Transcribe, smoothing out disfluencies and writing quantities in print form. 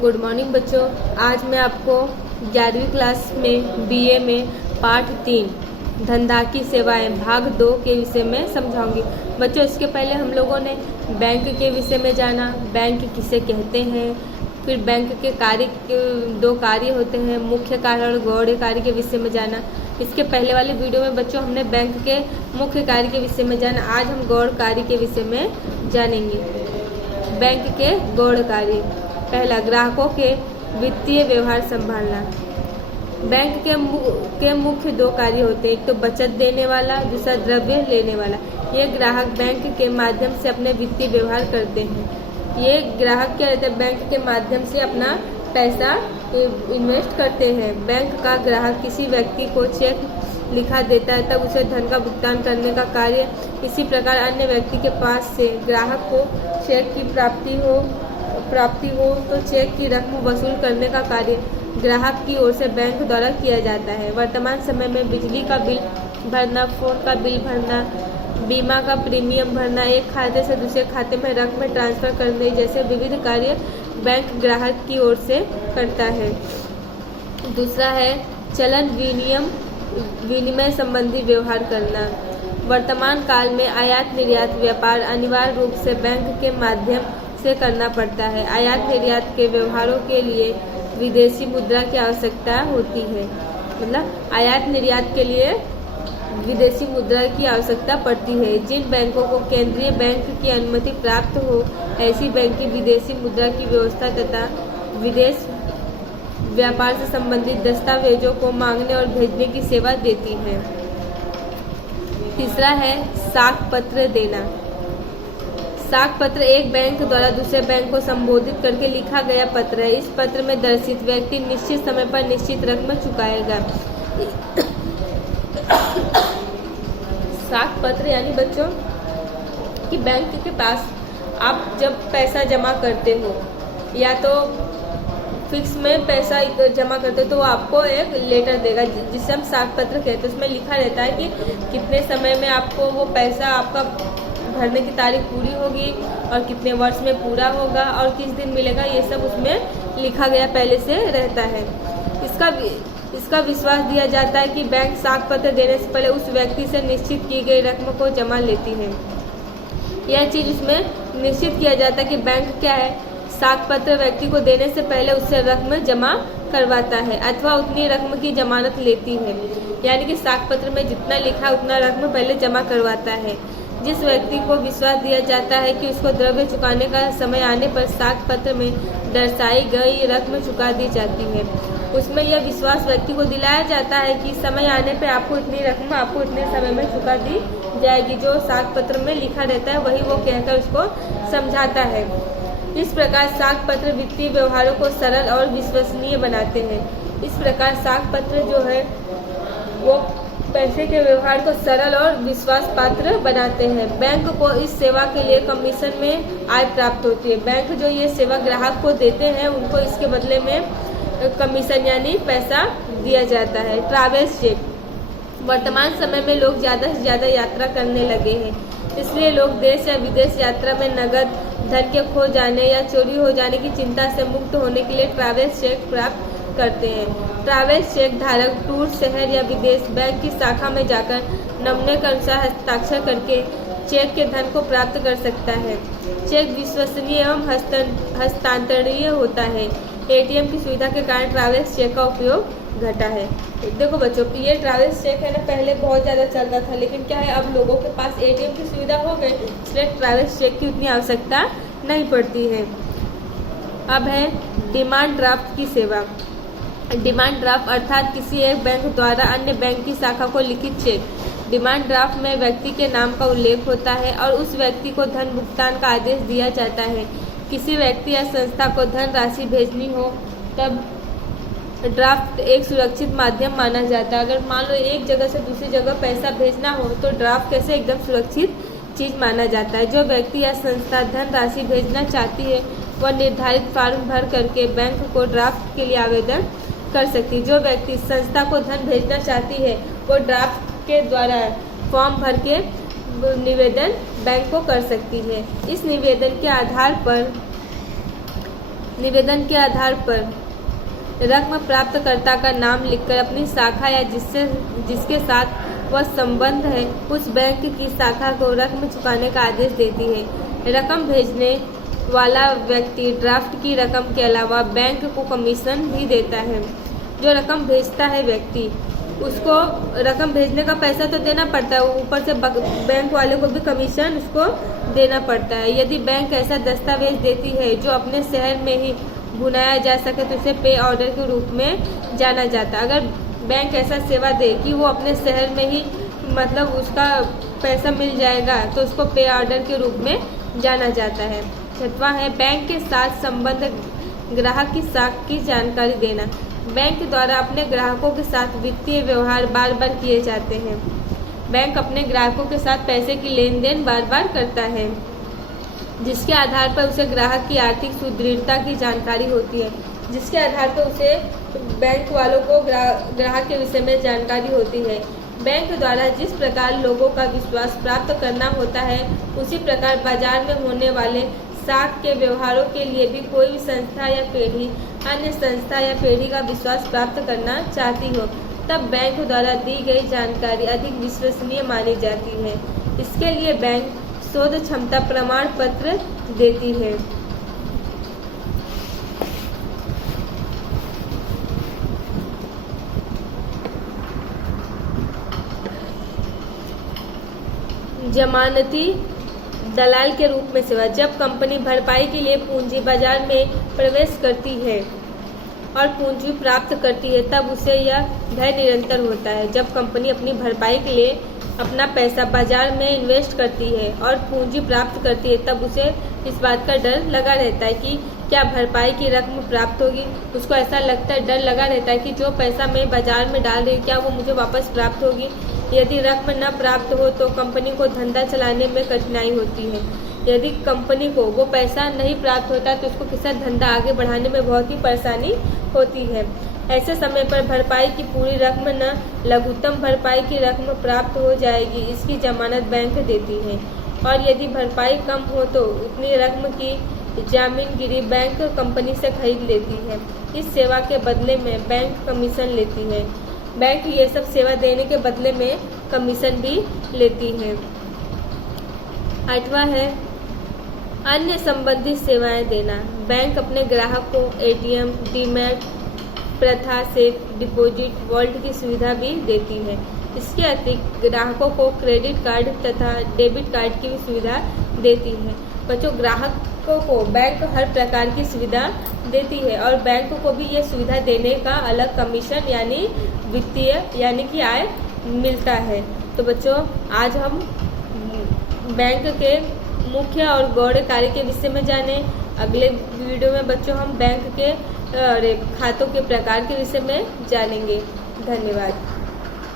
Good morning बच्चों। आज मैं आपको 11वीं क्लास में बीए में पाठ 3 धंधा की सेवाएं भाग 2 के विषय में समझाऊंगी। बच्चों, इसके पहले हम लोगों ने बैंक के विषय में जाना, बैंक किसे कहते हैं, फिर बैंक के दो कार्य होते हैं, मुख्य कार्य और गौण कार्य के विषय में जाना। इसके पहले वाले वीडियो में बच्चों हमने बैंक के मुख्य कार्य के विषय में जाना। आज हम गौण कार्य के विषय में जानेंगे। बैंक के गौण कार्य। पहला, ग्राहकों के वित्तीय व्यवहार संभालना। बैंक के मुख्य दो कार्य होते हैं, एक तो बचत देने वाला, दूसरा द्रव्य लेने वाला। ये ग्राहक बैंक के माध्यम से अपने वित्तीय व्यवहार करते हैं। ये ग्राहक क्या रहते हैं, बैंक के माध्यम से अपना पैसा इन्वेस्ट करते हैं। बैंक का ग्राहक किसी व्यक्ति को चेक लिखा देता है, तब उसे धन का भुगतान करने का कार्य। इसी प्रकार अन्य व्यक्ति के पास से ग्राहक को चेक की प्राप्ति हो तो चेक की रकम वसूल करने का कार्य ग्राहक की ओर से बैंक द्वारा किया जाता है। वर्तमान समय में बिजली का बिल भरना, फोन का बिल भरना, बीमा का प्रीमियम भरना, एक खाते से दूसरे खाते में रकम ट्रांसफर करने जैसे विविध कार्य बैंक ग्राहक की ओर से करता है। दूसरा है चलन विनिमय संबंधी व्यवहार करना। वर्तमान काल में आयात निर्यात व्यापार अनिवार्य रूप से बैंक के माध्यम से करना पड़ता है। आयात निर्यात के व्यवहारों के लिए विदेशी मुद्रा की आवश्यकता होती है। मतलब आयात निर्यात के लिए विदेशी मुद्रा की आवश्यकता पड़ती है। जिन बैंकों को केंद्रीय बैंक की अनुमति प्राप्त हो, ऐसी बैंक की विदेशी मुद्रा की व्यवस्था तथा विदेश व्यापार से संबंधित दस्तावेजों को मांगने और भेजने की सेवा देती है। तीसरा है साख पत्र देना। साख पत्र एक बैंक द्वारा दूसरे बैंक को संबोधित करके लिखा गया पत्र है। इस पत्र में दर्शित व्यक्ति निश्चित समय पर निश्चित रकम चुकाएगा। साख पत्र यानी बच्चों कि बैंक के पास आप जब पैसा जमा करते हो या तो फिक्स में पैसा जमा करते हो तो वो आपको एक लेटर देगा जिसे हम साख पत्र कहते हैं। उसमें लिखा रहता है कि कितने समय में आपको वो पैसा आपका भरने की तारीख पूरी होगी और कितने वर्ष में पूरा होगा और किस दिन मिलेगा, ये सब उसमें लिखा गया पहले से रहता है। इसका विश्वास दिया जाता है कि बैंक साख पत्र देने से पहले उस व्यक्ति से निश्चित की गई रकम को जमा लेती है। यह चीज उसमें निश्चित किया जाता है कि बैंक क्या है, साख पत्र व्यक्ति को देने से पहले उससे रकम जमा करवाता है अथवा उतनी रकम की जमानत लेती है। यानी कि साख पत्र में जितना लिखा उतना रकम पहले जमा करवाता है। जिस व्यक्ति को विश्वास दिया जाता है कि उसको द्रव्य चुकाने का समय आने पर साख पत्र में दर्शाई गई रकम चुका दी जाती है। उसमें यह विश्वास व्यक्ति को दिलाया जाता है कि समय आने पर आपको इतनी रकम आपको इतने समय में चुका दी जाएगी। जो साख पत्र में लिखा रहता है वही वो कहकर उसको समझाता है। इस प्रकार साख पत्र वित्तीय व्यवहारों को सरल और विश्वसनीय बनाते हैं। इस प्रकार साख पत्र जो है वो पैसे के व्यवहार को सरल और विश्वास पात्र बनाते हैं। बैंक को इस सेवा के लिए कमीशन में आय प्राप्त होती है। बैंक जो ये सेवा ग्राहक को देते हैं उनको इसके बदले में कमीशन यानी पैसा दिया जाता है। Travels check. वर्तमान समय में लोग ज़्यादा से ज़्यादा यात्रा करने लगे हैं, इसलिए लोग देश या विदेश यात्रा में नगद धन के खो जाने या चोरी हो जाने की चिंता से मुक्त होने के लिए ट्रैवल्स चेक प्राप्त करते हैं। ट्रैवल्स चेक धारक टूर शहर या विदेश बैंक की शाखा में जाकर नमूने के अनुसार हस्ताक्षर करके चेक के धन को प्राप्त कर सकता है। चेक विश्वसनीय एवं हस्तांतरणीय होता है। एटीएम की सुविधा के कारण ट्रैवल्स चेक का उपयोग घटा है। देखो बच्चों, ये ट्रैवल्स चेक है ना, पहले बहुत ज़्यादा चलता था, लेकिन क्या है अब लोगों के पास एटीएम की सुविधा हो गई, इसलिए ट्रैवल्स चेक की उतनी आवश्यकता नहीं पड़ती है। अब है डिमांड ड्राफ्ट की सेवा। डिमांड ड्राफ्ट अर्थात किसी एक बैंक द्वारा अन्य बैंक की शाखा को लिखित चेक। डिमांड ड्राफ्ट में व्यक्ति के नाम का उल्लेख होता है और उस व्यक्ति को धन भुगतान का आदेश दिया जाता है। किसी व्यक्ति या संस्था को धन राशि भेजनी हो तब ड्राफ्ट एक सुरक्षित माध्यम माना जाता है। अगर मान लो एक जगह से दूसरी जगह पैसा भेजना हो तो ड्राफ्ट कैसे एकदम सुरक्षित चीज माना जाता है। जो व्यक्ति या संस्था धन राशि भेजना चाहती है वह निर्धारित फॉर्म भर करके बैंक को ड्राफ्ट के लिए आवेदन कर सकती है। जो व्यक्ति संस्था को धन भेजना चाहती है वो ड्राफ्ट के द्वारा फॉर्म भर के निवेदन बैंक को कर सकती है। इस निवेदन के आधार पर निवेदन के आधार पर रकम प्राप्तकर्ता का नाम लिखकर अपनी शाखा या जिसके साथ वह संबंध है उस बैंक की शाखा को रकम चुकाने का आदेश देती है। रकम भेजने वाला व्यक्ति ड्राफ्ट की रकम के अलावा बैंक को कमीशन भी देता है। जो रकम भेजता है व्यक्ति, उसको रकम भेजने का पैसा तो देना पड़ता है, ऊपर से बैंक वाले को भी कमीशन उसको देना पड़ता है। यदि बैंक ऐसा दस्तावेज देती है जो अपने शहर में ही भुनाया जा सके तो उसे पे ऑर्डर के रूप में जाना जाता है। अगर बैंक ऐसा सेवा दे कि वो अपने शहर में ही मतलब उसका पैसा मिल जाएगा तो उसको पे ऑर्डर के रूप में जाना जाता है। छठवां है बैंक के साथ संबंध ग्राहक की साख की जानकारी देना। बैंक द्वारा अपने ग्राहकों के साथ वित्तीय व्यवहार बार बार किए जाते हैं। बैंक अपने ग्राहकों के साथ पैसे की लेन देन बार बार करता है, जिसके आधार पर उसे ग्राहक की आर्थिक सुदृढ़ता की जानकारी होती है। जिसके आधार पर उसे बैंक वालों को ग्राहक के विषय में जानकारी होती है। बैंक द्वारा जिस प्रकार लोगों का विश्वास प्राप्त करना होता है, उसी प्रकार बाजार में होने वाले साख के व्यवहारों के लिए भी कोई भी संस्था या पीढ़ी अन्य संस्था या पीढ़ी का विश्वास प्राप्त करना चाहती हो, तब बैंक द्वारा दी गई जानकारी अधिक विश्वसनीय मानी जाती है। इसके लिए बैंक शोध क्षमता प्रमाण पत्र देती है। जमानती दलाल के रूप में सेवा। जब कंपनी भरपाई के लिए पूंजी बाजार में प्रवेश करती है और पूंजी प्राप्त करती है, तब उसे यह भय निरंतर होता है। जब कंपनी अपनी भरपाई के लिए अपना पैसा बाजार में इन्वेस्ट करती है और पूंजी प्राप्त करती है, तब उसे इस बात का डर लगा रहता है कि क्या भरपाई की रकम प्राप्त होगी। उसको ऐसा लगता है, डर लगा रहता है कि जो पैसा मैं बाजार में डाल रही क्या वो मुझे वापस प्राप्त होगी। यदि रकम न प्राप्त हो तो कंपनी को धंधा चलाने में कठिनाई होती है। यदि कंपनी को वो पैसा नहीं प्राप्त होता तो उसको किसी धंधा आगे बढ़ाने में बहुत ही परेशानी होती है। ऐसे समय पर भरपाई की पूरी रकम न लघुत्तम भरपाई की रकम प्राप्त हो जाएगी, इसकी जमानत बैंक देती है। और यदि भरपाई कम हो तो उतनी रकम की जामीनगिरी बैंक कंपनी से खरीद लेती है। इस सेवा के बदले में बैंक कमीशन लेती है। बैंक ये सब सेवा देने के बदले में कमीशन भी लेती है। आठवां है अन्य संबंधित सेवाएं देना। बैंक अपने ग्राहक को एटीएम, डीमैट प्रथा से डिपॉजिट, वॉल्ट की सुविधा भी देती है। इसके अतिरिक्त ग्राहकों को क्रेडिट कार्ड तथा डेबिट कार्ड की भी सुविधा देती है। बच्चों, ग्राहकों को बैंक हर प्रकार की सुविधा देती है और बैंक को भी ये सुविधा देने का अलग कमीशन यानी वित्तीय यानी कि आय मिलता है। तो बच्चों, आज हम बैंक के मुख्य और गौण कार्य के विषय में जाने। अगले वीडियो में बच्चों हम बैंक के खातों के प्रकार के विषय में जानेंगे। धन्यवाद।